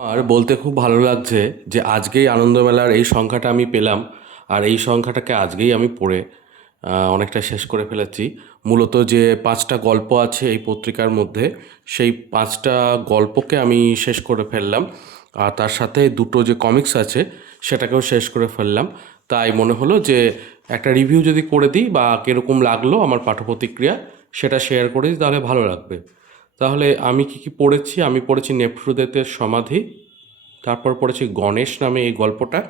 আর বলতে খুব ভালো লাগছে যে আজকেই আনন্দমেলার এই সংখ্যাটা আমি পেলাম। আর এই সংখ্যাটাকে আজকেই আমি পড়ে অনেকটা শেষ করে ফেলেছি। মূলত যে 5টা গল্প আছে এই পত্রিকার মধ্যে, সেই 5টা গল্পকে আমি শেষ করে ফেললাম। আর তার সাথে দুটো যে কমিক্স আছে সেটাকেও শেষ করে ফেললাম। তাই মনে হলো যে একটা রিভিউ যদি করে দিই বা কীরকম লাগলো আমার পাঠ্যপ্রতিক্রিয়া সেটা শেয়ার করে দিই, তাহলে ভালো লাগবে। তাহলে আমি কি কি পড়েছি? আমি পড়েছি নেফ্রুদেতের সমাধি, তারপর পড়েছি গণেশ নামে এই গল্পটা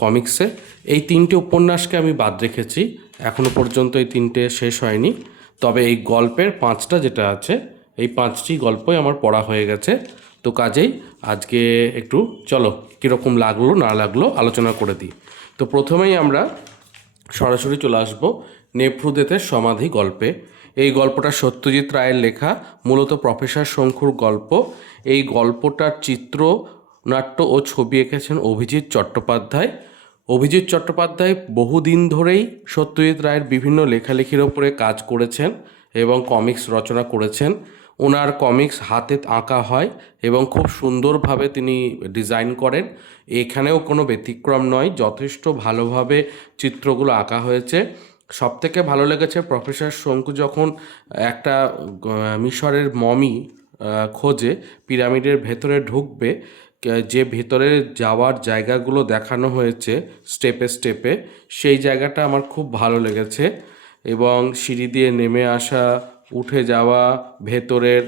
কমিক্সে। এই 3টে উপন্যাসকে আমি বাদ রেখেছি, এখনও পর্যন্ত এই 3টে শেষ হয়নি। তবে এই গল্পের 5টা যেটা আছে, এই 5টি গল্পই আমার পড়া হয়ে গেছে। তো কাজেই আজকে একটু চলো কীরকম লাগলো না লাগলো আলোচনা করে দিই। তো প্রথমেই আমরা সরাসরি চলে আসবো নেফ্রুদেতের সমাধি গল্পে। এই গল্পটা সত্যজিৎ রায়ের লেখা, মূলত প্রফেসর শঙ্কুর গল্প। এই গল্পটার চিত্র নাট্য ও ছবি এঁকেছেন অভিজিৎ চট্টোপাধ্যায়। অভিজিৎ চট্টোপাধ্যায় বহুদিন ধরেই সত্যজিৎ রায়ের বিভিন্ন লেখালেখির ওপরে কাজ করেছেন এবং কমিক্স রচনা করেছেন। ওনার কমিক্স হাতে আঁকা হয় এবং খুব সুন্দরভাবে তিনি ডিজাইন করেন। এখানেও কোনো ব্যতিক্রম নয়, যথেষ্ট ভালোভাবে চিত্রগুলো আঁকা হয়েছে। সবথেকে ভালো লেগেছে প্রফেসর শঙ্কু যখন একটা মিশরের মমি খোঁজে, পিরামিডের ভেতরে ঢুকবে, যে ভেতরে যাওয়ার জায়গাগুলো দেখানো হয়েছে স্টেপে স্টেপে, সেই জায়গাটা আমার খুব ভালো লেগেছে। এবং সিঁড়ি দিয়ে নেমে আসা, উঠে যাওয়া, ভেতরের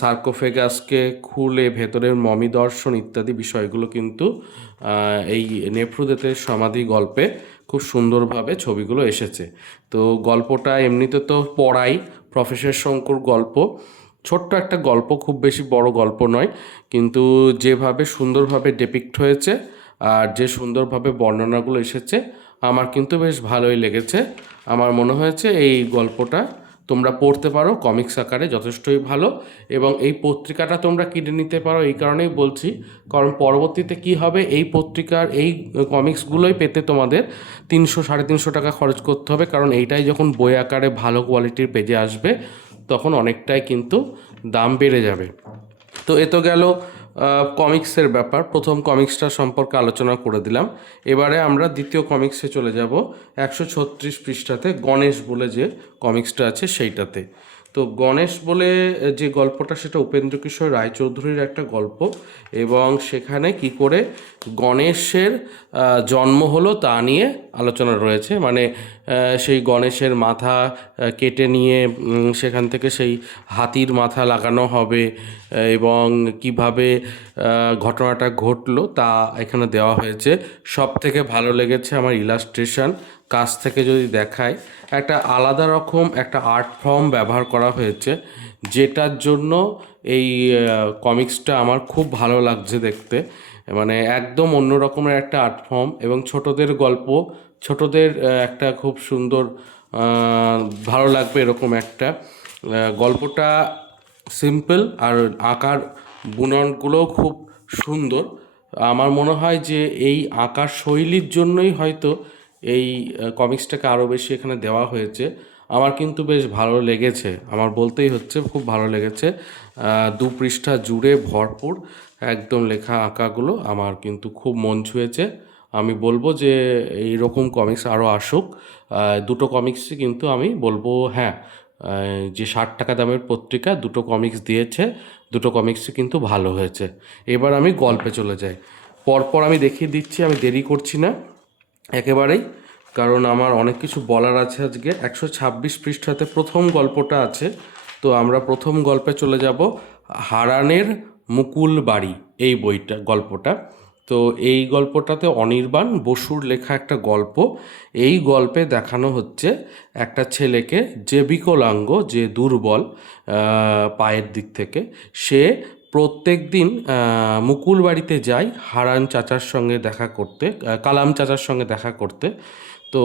সার্কোফেগাসকে খুলে ভেতরের মমি দর্শন ইত্যাদি বিষয়গুলো কিন্তু এই নেফ্রুদেতের সমাধি গল্পে খুব সুন্দরভাবে ছবিগুলো এসেছে। তো গল্পটা এমনিতে তো পড়াই, প্রফেসর শঙ্কুর গল্প, ছোট্ট একটা গল্প, খুব বেশি বড় গল্প নয়, কিন্তু যেভাবে সুন্দরভাবে ডেপিক্ট হয়েছে আর যে সুন্দরভাবে বর্ণনাগুলো এসেছে আমার কিন্তু বেশ ভালোই লেগেছে। আমার মনে হয়েছে এই গল্পটা তোমরা পড়তে পারো, কমিক্স আকারে যথেষ্টই ভালো। এবং এই পত্রিকাটা তোমরা কিনে নিতে পারো, এই কারণেই বলছি, কারণ পরবর্তীতে কি হবে, এই পত্রিকার এই কমিক্সগুলোই পেতে তোমাদের 300-350 টাকা খরচ করতে হবে, কারণ এইটাই যখন বই আকারে ভালো কোয়ালিটির পেজে আসবে তখন অনেকটাই কিন্তু দাম বেড়ে যাবে। তো এ তো গেল কমিক্সের ব্যাপার, প্রথম কমিক্সটা সম্পর্কে আলোচনা করে দিলাম। এবারে আমরা দ্বিতীয় কমিক্সে চলে যাব, 136 পৃষ্ঠাতে গণেশ বলে যে কমিক্সটা আছে সেইটাতে। তো গণেশ বলে যে গল্পটা, সেটা উপেন্দ্রকিশোর রায়চৌধুরীর একটা গল্প। এবং সেখানে কি করে গণেশের জন্ম হলো তা নিয়ে আলোচনা রয়েছে। মানে সেই গণেশের মাথা কেটে নিয়ে সেখান থেকে সেই হাতির মাথা লাগানো হবে, এবং কিভাবে ঘটনাটা ঘটলো তা এখানে দেওয়া হয়েছে। সব থেকে ভালো লেগেছে আমার ইলাস্ট্রেশন। কাছ থেকে যদি দেখায়, একটা আলাদা রকম একটা আর্ট ফর্ম ব্যবহার করা হয়েছে, যেটার জন্য এই কমিক্সটা আমার খুব ভালো লাগছে দেখতে। মানে একদম অন্য রকমের একটা আর্ট ফর্ম, এবং ছোটদের গল্প, ছোটদের একটা খুব সুন্দর ভালো লাগবে এরকম একটা গল্পটা। সিম্পল, আর আঁকার বুননগুলোও খুব সুন্দর। আমার মনে হয় যে এই আঁকার শৈলীর জন্যই হয়তো এই কমিক্সটাকে আরও বেশি এখানে দেওয়া হয়েছে। আমার কিন্তু বেশ ভালো লেগেছে, আমার বলতেই হচ্ছে খুব ভালো লেগেছে। 2 পৃষ্ঠা জুড়ে ভরপুর একদম লেখা আঁকাগুলো আমার কিন্তু খুব মন ছুঁয়েছে। আমি বলবো যে এই রকম কমিক্স আরও আসুক। দুটো কমিক্সই কিন্তু আমি বলবো হ্যাঁ, যে 60 টাকা দামের পত্রিকা দুটো কমিক্স দিয়েছে, দুটো কমিক্সই কিন্তু ভালো হয়েছে। এবার আমি গল্পে চলে যাই, পরপর আমি দেখিয়ে দিচ্ছি, আমি দেরি করছি না একেবারেই, কারণ আমার অনেক কিছু বলার আছে আজকে। 126 পৃষ্ঠাতে প্রথম গল্পটা আছে। তো আমরা প্রথম গল্পে চলে যাব, হারানের মুকুল বাড়ি, এই গল্পটা। তো এই গল্পটাতে অনির্বাণ বসুর লেখা একটা গল্প। এই গল্পে দেখানো হচ্ছে একটা ছেলেকে, যে বিকলাঙ্গ, যে দুর্বল পায়ের দিক থেকে, সে প্রত্যেক দিন মুকুল বাড়িতে যায় হারান চাচার সঙ্গে দেখা করতে, কালাম চাচার সঙ্গে দেখা করতে। তো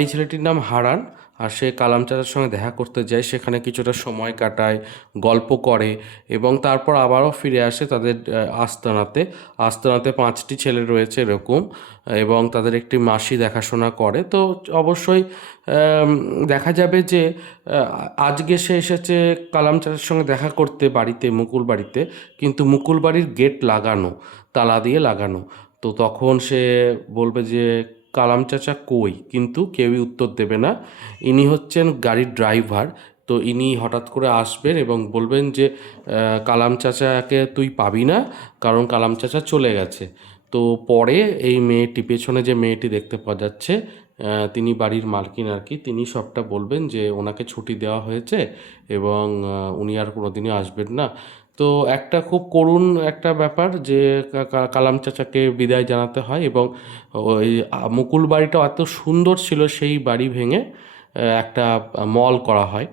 এই ছেলেটির নাম হারান। আর সে কালাম চাচার সঙ্গে দেখা করতে যায়, সেখানে কিছুটা সময় কাটায়, গল্প করে এবং তারপর আবারও ফিরে আসে তাদের আস্তানাতে। আস্তানাতে 5টি ছেলে রয়েছে এরকম, এবং তাদের একটি মাসি দেখাশোনা করে। তো অবশ্যই দেখা যাবে যে আজকে সে এসেছে কালাম চাচার সঙ্গে দেখা করতে বাড়িতে, মুকুল বাড়িতে, কিন্তু মুকুল বাড়ির গেট লাগানো, তালা দিয়ে লাগানো। তো তখন সে বলবে যে কালাম চাচা কই, কিন্তু কেউই উত্তর দেবে না। ইনি হচ্ছেন গাড়ির ড্রাইভার। তো ইনি হঠাৎ করে আসবেন এবং বলবেন যে কালাম চাচাকে তুই পাবি না, কারণ কালাম চাচা চলে গেছে। তো পরে এই মেয়েটি, পেছনে যে মেয়েটি দেখতে পাওয়া যাচ্ছে, তিনি বাড়ির মালকিন আর কি, তিনি সবটা বলবেন যে ওনাকে ছুটি দেওয়া হয়েছে এবং উনি আর কোনোদিনই আসবেন না। তো একটা খুব করুণ একটা ব্যাপার যে কালাম চাচাকে বিদায় জানাতে হয়, এবং ওই মুকুল বাড়িটাও এত সুন্দর ছিল, সেই বাড়ি ভেঙে একটা মল করা হয়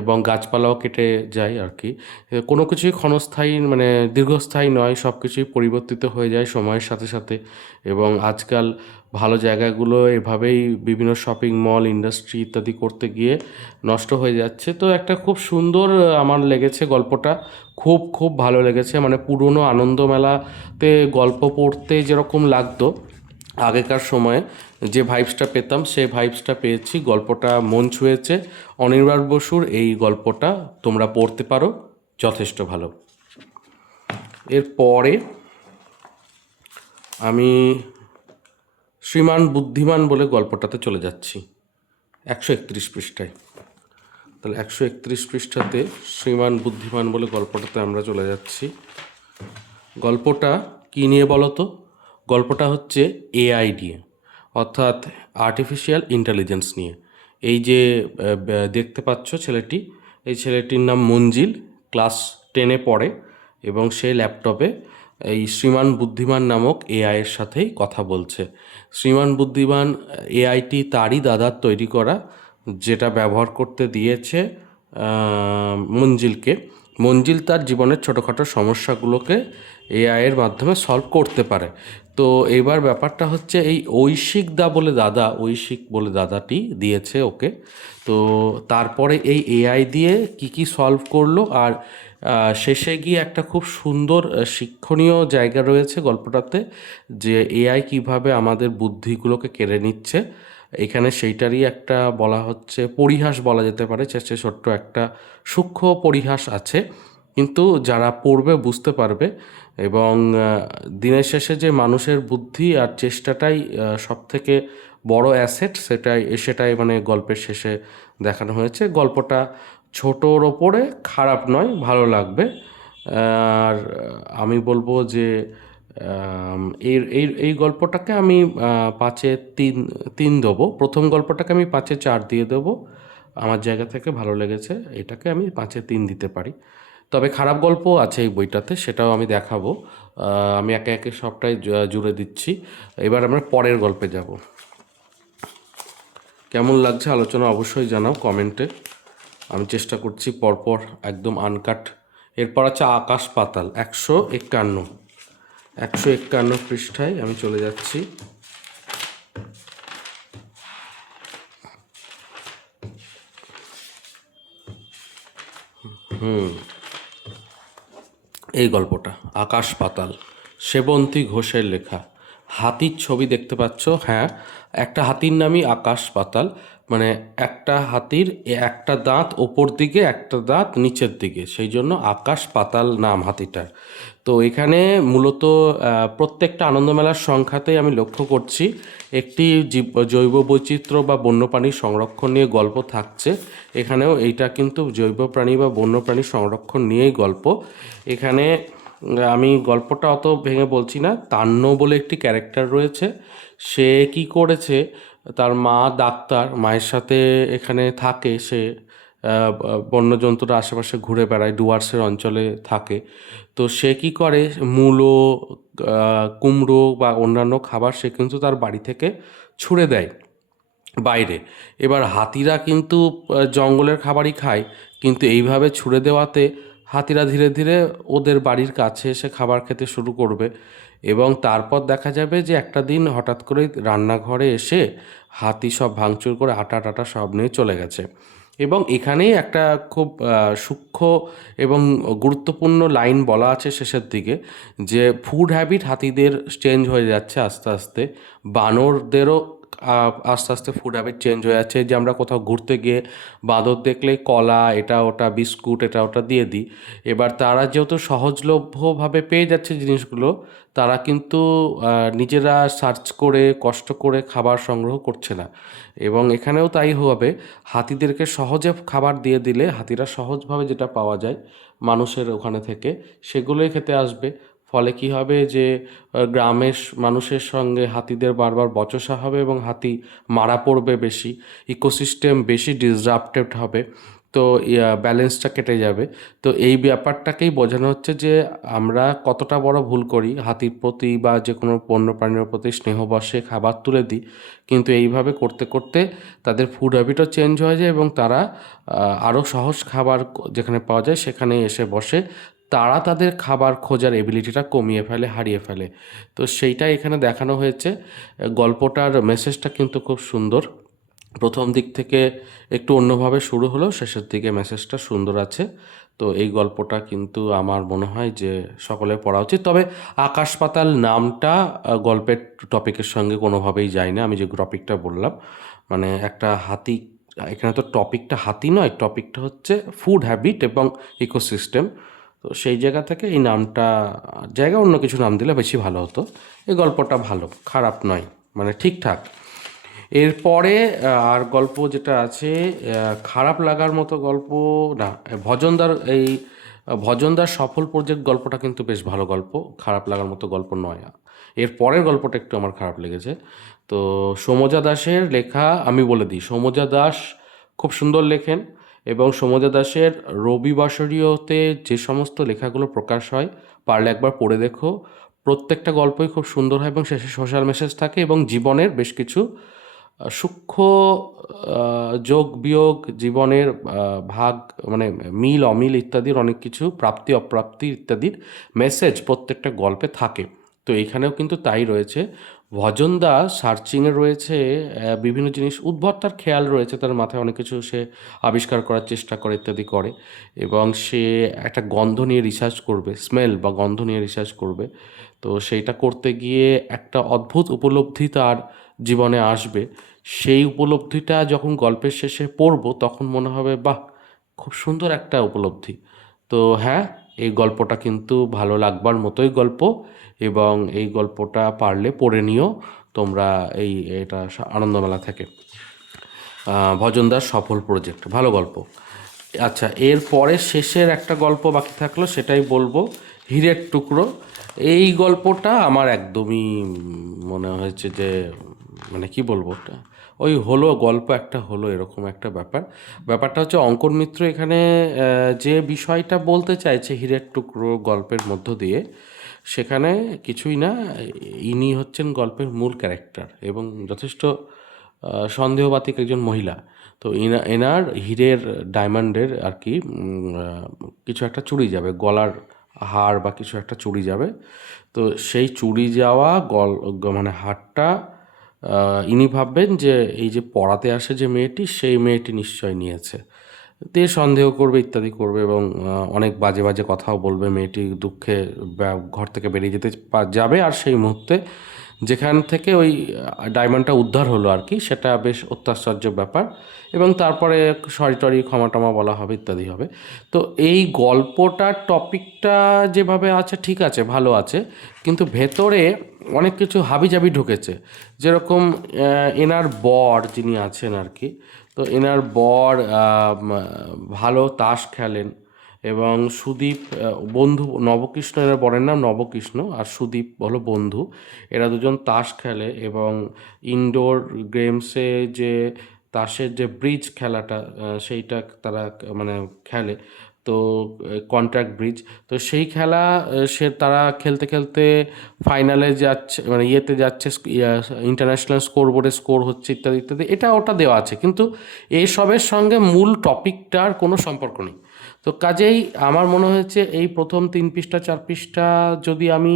এবং গাছপালাও কেটে যায় আর কি। কোনো কিছুই ক্ষণস্থায়ী মানে দীর্ঘস্থায়ী নয়, সব কিছুই পরিবর্তিত হয়ে যায় সময়ের সাথে সাথে। এবং আজকাল ভালো জায়গাগুলো এভাবেই বিভিন্ন শপিং মল, ইন্ডাস্ট্রি ইত্যাদি করতে গিয়ে নষ্ট হয়ে যাচ্ছে। তো একটা খুব সুন্দর আমার লেগেছে গল্পটা, খুব খুব ভালো লেগেছে। মানে পুরনো আনন্দমেলাতে গল্প পড়তে যেরকম লাগতো আগেকার সময়ে, যে ভাইবসটা পেতাম সেই ভাইবসটা পেয়েছি। গল্পটা মন ছুঁয়েছে। অনির্বাণ বসুর এই গল্পটা তোমরা পড়তে পারো, যথেষ্ট ভালো। এরপরে আমি শ্রীমান বুদ্ধিমান বলে গল্পটাতে চলে যাচ্ছি, 131 পৃষ্ঠায়। তাহলে 131 পৃষ্ঠাতে শ্রীমান বুদ্ধিমান বলে গল্পটাতে আমরা চলে যাচ্ছি। গল্পটা কী নিয়ে বলো তো? গল্পটা হচ্ছে এআই নিয়ে, অর্থাৎ আর্টিফিশিয়াল ইন্টেলিজেন্স নিয়ে। এই যে দেখতে পাচ্ছ ছেলেটি, এই ছেলেটির নাম মঞ্জিল, ক্লাস 10-এ পড়ে এবং সে ল্যাপটপে এই শ্রীমান বুদ্ধিমান নামক এআইয়ের সাথেই কথা বলছে। শ্রীমান বুদ্ধিমান এআইটি তারই দাদার তৈরি করা, যেটা ব্যবহার করতে দিয়েছে মঞ্জিলকে। মঞ্জিল তার জীবনের ছোটোখাটো সমস্যাগুলোকে এআইয়ের মাধ্যমে সলভ করতে পারে। তো এবার ব্যাপারটা হচ্ছে এই ঐশিক বলে দাদাটি দিয়েছে ওকে। তো তারপরে এই এআই দিয়ে কি সলভ করলো, আর শেষে গিয়ে একটা খুব সুন্দর শিক্ষণীয় জায়গা রয়েছে গল্পটাতে, যে এআই কিভাবে আমাদের বুদ্ধিগুলোকে কেড়ে নিচ্ছে। এখানে সেইটারই একটা বলা হচ্ছে পরিহাস বলা যেতে পারে, ছোট্ট একটা সূক্ষ্ম পরিহাস আছে, কিন্তু যারা পড়বে বুঝতে পারবে। এবং দিনের শেষে যে মানুষের বুদ্ধি আর চেষ্টাটাই সবথেকে বড় অ্যাসেট, সেটাই মানে গল্পের শেষে দেখানো হয়েছে। গল্পটা ছোটোর ওপরে খারাপ নয়, ভালো লাগবে। আর আমি বলবো যে এই এই এই গল্পটাকে আমি 5-এ 3 দেবো। প্রথম গল্পটাকে আমি 5-এ 4 দিয়ে দেবো। আমার জায়গা থেকে ভালো লেগেছে, এটাকে আমি 5-এ 3 দিতে পারি। তবে খারাপ গল্প আছে এই বইটাতে, সেটাও আমি দেখাবো। আমি একে একে সবটাই জুড়ে দিচ্ছি। এবার আমরা পরের গল্পে যাব। কেমন লাগছে আলোচনা অবশ্যই জানাও কমেন্টে। আমি চেষ্টা করছি পরপর একদম আনকাট। এরপর আছে আকাশ পাতাল, 151 পৃষ্ঠায় আমি চলে যাচ্ছি। এই গল্পটা আকাশ পাতাল, সেবন্তী ঘোষের লেখা। হাতির ছবি দেখতে পাচ্ছ? হ্যাঁ, একটা হাতির নামই আকাশ পাতাল, মানে একটা হাতির একটা দাঁত ওপর দিকে, একটা দাঁত নিচের দিকে, সেই জন্য আকাশ পাতাল নাম হাতিটার। তো এখানে মূলত প্রত্যেকটা আনন্দমেলার সংখ্যাতেই আমি লক্ষ্য করছি একটি জৈব বৈচিত্র্য বা বন্যপ্রাণী সংরক্ষণ নিয়ে গল্প থাকছে। এখানেও এইটা কিন্তু জৈব প্রাণী বা বন্যপ্রাণী সংরক্ষণ নিয়েই গল্প। এখানে আমি গল্পটা অত ভেঙে বলছি না। তান্ন বলে একটি ক্যারেক্টার রয়েছে। সে কি করেছে, তার মা ডাক্তার, মায়ের সাথে এখানে থাকে সে। বন্যজন্তুরা আশেপাশে ঘুরে বেড়ায়, ডুয়ার্সের অঞ্চলে থাকে। তো সে কি করে, মূলো, কুমড়ো বা অন্যান্য খাবার সে কিন্তু তার বাড়ি থেকে ছুঁড়ে দেয় বাইরে। এবার হাতিরা কিন্তু জঙ্গলের খাবারই খায়, কিন্তু এইভাবে ছুঁড়ে দেওয়াতে হাতিরা ধীরে ধীরে ওদের বাড়ির কাছে এসে খাবার খেতে শুরু করবে এবং তারপর দেখা যাবে যে একটা দিন হঠাৎ করে রান্নাঘরে এসে হাতি সব ভাঙচুর করে আটা টাটা সব নিয়ে চলে গেছে। এবং এখানেই একটা খুব সূক্ষ্ম এবং গুরুত্বপূর্ণ লাইন বলা আছে শেষের দিকে, যে ফুড হ্যাবিট হাতিদের চেঞ্জ হয়ে যাচ্ছে আস্তে আস্তে, বানরদেরও আস্তে আস্তে ফুড হ্যাবিট চেঞ্জ হয়ে যাচ্ছে। যে আমরা কোথাও ঘুরতে গিয়ে বাঁদর দেখলে কলা এটা ওটা বিস্কুট এটা ওটা দিয়ে দিই, এবার তারা যেহেতু সহজলভ্যভাবে পেয়ে যাচ্ছে জিনিসগুলো, তারা কিন্তু নিজেরা সার্চ করে কষ্ট করে খাবার সংগ্রহ করছে না। এবং এখানেও তাই হবে, হাতিদেরকে সহজে খাবার দিয়ে দিলে হাতিরা সহজভাবে যেটা পাওয়া যায় মানুষের ওখানে থেকে সেগুলোই খেতে আসবে। ফলে কি হবে যে গ্রামের মানুষের সঙ্গে হাতিদের বারবার বচসা হবে এবং হাতি মারা পড়বে বেশি, ইকোসিস্টেম বেশি ডিসরাপ্টেড হবে, তো ব্যালেন্সটা কেটে যাবে। তো এই ব্যাপারটাকেই বোঝানো হচ্ছে যে আমরা কতটা বড় ভুল করি হাতির প্রতি বা যে কোনো বন্যপ্রাণীর প্রতি স্নেহবশে খাবার তুলে দিই, কিন্তু এইভাবে করতে করতে তাদের ফুড হ্যাবিটও চেঞ্জ হয়ে যায় এবং তারা আরও সহজ খাবার যেখানে পাওয়া যায় সেখানে এসে বসে, তারা তাদের খাবার খোঁজার এবিলিটিটা কমিয়ে ফেলে, হারিয়ে ফেলে। তো সেইটাই এখানে দেখানো হয়েছে। গল্পটার মেসেজটা কিন্তু খুব সুন্দর, প্রথম দিক থেকে একটু অন্যভাবে শুরু হলেও শেষের দিকে মেসেজটা সুন্দর আছে। তো এই গল্পটা কিন্তু আমার মনে হয় যে সকলের পড়া উচিত। তবে আকাশ পাতাল নামটা গল্পের টপিকের সঙ্গে কোনোভাবেই যায় না। আমি যে টপিকটা বললাম, মানে একটা হাতি, এখানে তো টপিকটা হাতি নয়, টপিকটা হচ্ছে ফুড হ্যাবিট এবং ইকোসিস্টেম। তো সেই জায়গা থেকে এই নামটা জায়গা অন্য কিছু নাম দিলে বেশি ভালো হতো। এই গল্পটা ভালো, খারাপ নয়, মানে ঠিকঠাক। এরপরে আর গল্প যেটা আছে খারাপ লাগার মতো গল্প না, ভজনদার এই ভজনদার সফল প্রজেক্ট গল্পটা কিন্তু বেশ ভালো গল্প, খারাপ লাগার মতো গল্প নয়। এর পরের গল্পটা একটু আমার খারাপ লেগেছে। তো সৌম্যজা দাসের লেখা, আমি বলে দিই, সৌম্যজা দাস খুব সুন্দর লেখেন এবং সৌম্যজা দাসের রবিবাসরীয়তে যে সমস্ত লেখাগুলো প্রকাশ হয় পারলে একবার পড়ে দেখো। প্রত্যেকটা গল্পই খুব সুন্দর হয় এবং শেষে সোশ্যাল মেসেজ থাকে এবং জীবনের বেশ কিছু সূক্ষ্ম যোগ বিয়োগ, জীবনের ভাগ, মানে মিল অমিল ইত্যাদির অনেক কিছু, প্রাপ্তি অপ্রাপ্তি ইত্যাদির মেসেজ প্রত্যেকটা গল্পে থাকে। তো এখানেও কিন্তু তাই রয়েছে। ভজনদা সার্চিংয়ে রয়েছে বিভিন্ন জিনিস, উদ্ভট তার খেয়াল রয়েছে, তার মাথায় অনেক কিছু সে আবিষ্কার করার চেষ্টা করে ইত্যাদি করে, এবং সে একটা গন্ধ নিয়ে রিসার্চ করবে, স্মেল বা গন্ধ নিয়ে রিসার্চ করবে। তো সেইটা করতে গিয়ে একটা অদ্ভুত উপলব্ধি তার জীবনে আসবে। সেই উপলব্ধিটা যখন গল্পের শেষে পড়ব তখন মনে হবে বাহ, খুব সুন্দর একটা উপলব্ধি। তো হ্যাঁ, এই গল্পটা কিন্তু ভালো লাগবার মতোই গল্প এবং এই গল্পটা পারলে পড়ে নিও তোমরা। এটা আনন্দমেলা থেকে ভজনদার সফল প্রজেক্ট, ভালো গল্প। আচ্ছা, এরপরে শেষের একটা গল্প বাকি থাকলো, সেটাই বলবো, হীরের টুকরো। এই গল্পটা আমার একদমই মনে হয়েছে যে, মানে কি বলবো, ওটা ওই হলো গল্প একটা হলো এরকম একটা ব্যাপার। ব্যাপারটা হচ্ছে অঙ্কন মিত্র এখানে যে বিষয়টা বলতে চাইছে হীরের টুকরো গল্পের মধ্য দিয়ে, সেখানে কিছুই না, ইনি হচ্ছেন গল্পের মূল ক্যারেক্টার এবং যথেষ্ট সন্দেহবাতিক একজন মহিলা। তো এনার হীরের ডায়মন্ডের আর কি কিছু একটা চুরি যাবে, গলার হার বা কিছু একটা চুরি যাবে। তো সেই চুরি যাওয়া মানে হারটা ইনি ভাববেন যে এই যে পড়াতে আসে যে মেয়েটি, সেই মেয়েটি নিশ্চয় নিয়েছে, দিয়ে সন্দেহ করবে ইত্যাদি করবে এবং অনেক বাজে বাজে কথাও বলবে। মেয়েটি দুঃখে ঘর থেকে বেরিয়ে যেতে যাবে, আর সেই মুহূর্তে যেখান থেকে ওই ডায়মন্ডটা উদ্ধার হলো আর কি, সেটা বেশ অত্যাশ্চর্য ব্যাপার। এবং তারপরে সরি টরি ক্ষমা টমা বলা হবে ইত্যাদি হবে। তো এই গল্পটার টপিকটা যেভাবে আছে ঠিক আছে, ভালো আছে, কিন্তু ভেতরে অনেক কিছু হাবিজাবি ঢুকেছে। যেরকম এনার বর যিনি আছেন আর কি, তো এনার বর ভালো তাস খেলেন এবং সুদীপ বন্ধু, নবকৃষ্ণ, এনার বরের নাম নবকৃষ্ণ আর সুদীপ হলো বন্ধু। এরা দুজন তাস খেলে এবং ইনডোর গেমসে যে তাসের যে ব্রিজ খেলাটা সেইটা তারা মানে খেলে, তো কন্ট্রাক্ট ব্রিজ। তো সেই খেলা তারা খেলতে খেলতে ফাইনালে যাচ্ছে, মানে ইয়েতে যাচ্ছে, ইন্টারন্যাশনাল স্কোর বোর্ডে স্কোর হচ্ছে ইত্যাদি ইত্যাদি, এটা ওটা দেওয়া আছে, কিন্তু এসবের সঙ্গে মূল টপিকটার কোনো সম্পর্ক নেই। তো কাজেই আমার মনে হয়েছে এই প্রথম 3 পৃষ্ঠা 4 পৃষ্ঠা যদি আমি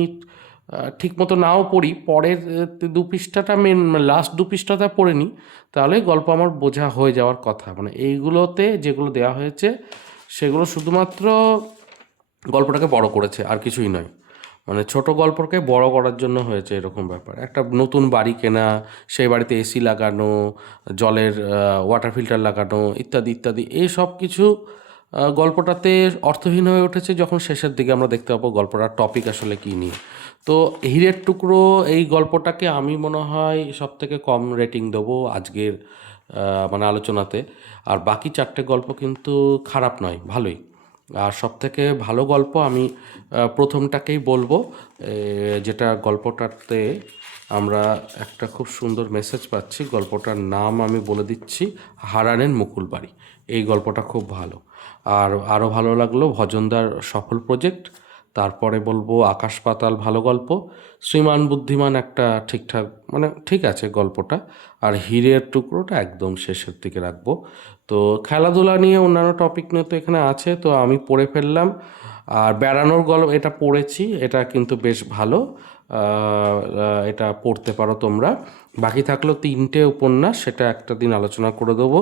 ঠিকমতো নাও পড়ি, পরের 2 পৃষ্ঠাটা লাস্ট 2 পৃষ্ঠাটা পড়ে নিই, তাহলে গল্প আমার বোঝা হয়ে যাওয়ার কথা। মানে এইগুলোতে যেগুলো দেওয়া হয়েছে সেগুলো শুধুমাত্র গল্পটাকে বড় করেছে, আর কিছুই নয়। মানে ছোট গল্পকে বড় করার জন্য হয়েছে এরকম ব্যাপার। একটা নতুন বাড়ি কেনা, সেই বাড়িতে এসি লাগানো, জলের ওয়াটার ফিল্টার লাগানো, ইত্যাদি ইত্যাদি, এই সব কিছু গল্পটাতে অর্থহীন হয়ে উঠেছে যখন শেষের দিকে আমরা দেখতে পাবো গল্পটার টপিক আসলে কী নিয়ে। তো হীরের টুকরো এই গল্পটাকে আমি মনে হয় সব থেকে কম রেটিং দেবো আজকের মানে আলোচনাতে। আর বাকি 4টে গল্প কিন্তু খারাপ নয়, ভালোই। আর সবথেকে ভালো গল্প আমি প্রথমটাকেই বলবো, যেটা গল্পটাতে আমরা একটা খুব সুন্দর মেসেজ পাচ্ছি। গল্পটার নাম আমি বলে দিচ্ছি, হারানের মুকুল বাড়ি। এই গল্পটা খুব ভালো। আর আরও ভালো লাগলো ভজনদার সফল প্রজেক্ট। তারপরে বলবো আকাশ পাতাল ভালো গল্প, শ্রীমান বুদ্ধিমান একটা ঠিকঠাক মানে ঠিক আছে গল্পটা, আর হীরের টুকরোটা একদম শেষের দিকে রাখবো। তো খেলাধুলা নিয়ে অন্যান্য টপিক নিয়ে তো এখানে আছে, তো আমি পড়ে ফেললাম। আর বেড়ানোর গল্প এটা পড়েছি, এটা কিন্তু বেশ ভালো, এটা পড়তে পারো তোমরা। বাকি থাকলো 3টে উপন্যাস, সেটা একটা দিন আলোচনা করে দেবো।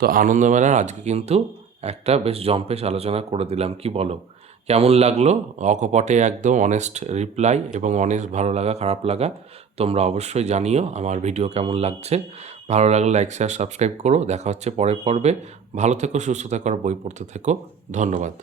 তো আনন্দমেলার আজকে কিন্তু একটা বেশ জম্পেশ আলোচনা করে দিলাম, কি বলো? কেমন লাগলো? অকপটে একদম অনেস্ট রিপ্লাই এবং অনেস্ট ভালো লাগা খারাপ লাগা তোমরা অবশ্যই জানিও। আমার ভিডিও কেমন লাগছে, ভালো লাগলে লাইক শেয়ার সাবস্ক্রাইব করো। দেখা হচ্ছে পরের পর্বে। ভালো থেকো, সুস্থ থেকো, আর বই পড়তে থেকো। ধন্যবাদ।